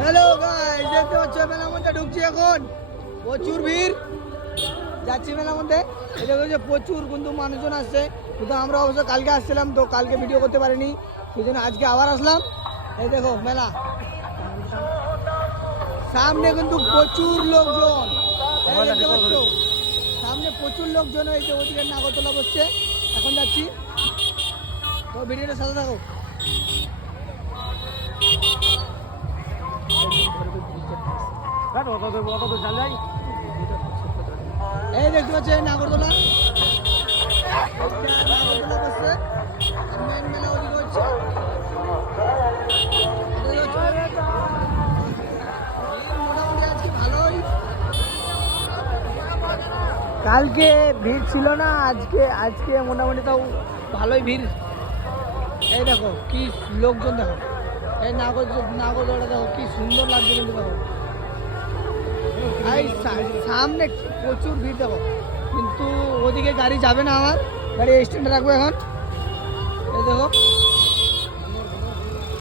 Hello guys, দেখতে পাচ্ছ মেলার মধ্যে ঢুকছি এখন। প্রচুর ভিড়, যাচ্ছি মেলার মধ্যে। এটা হচ্ছে প্রচুর কিন্তু মানুষজন আসছে, কিন্তু আমরা অবশ্য কালকে আসছিলাম তো কালকে ভিডিও করতে পারিনি, সেই জন্য আজকে আবার আসলাম। এই দেখো মেলা সামনে কিন্তু প্রচুর লোকজন, দেখতে পাচ্ছ সামনে প্রচুর লোকজন হয়েছে। ওদিকে নাগরদোলা বসছে, এখন যাচ্ছি। তো ভিডিওটা সাথে থাকো। এই দেখতে পাচ্ছি নাগরদোলা, নাগরদোলা বসছে। মেন মেলা ওদিকে হচ্ছে। মোটামুটি আজকে ভালোই, কালকে ভিড় ছিল না, আজকে আজকে মোটামুটি তাও ভালোই ভিড়। এই দেখো কি লোকজন, দেখো এই নাগরদোলা দেখো কি সুন্দর লাগছে, কিন্তু দেখো এই সামনে প্রচুর ভিড় দেখো, কিন্তু ওদিকে গাড়ি যাবে না, আমার গাড়ি স্ট্যান্ডে রাখবো এখন। এই দেখো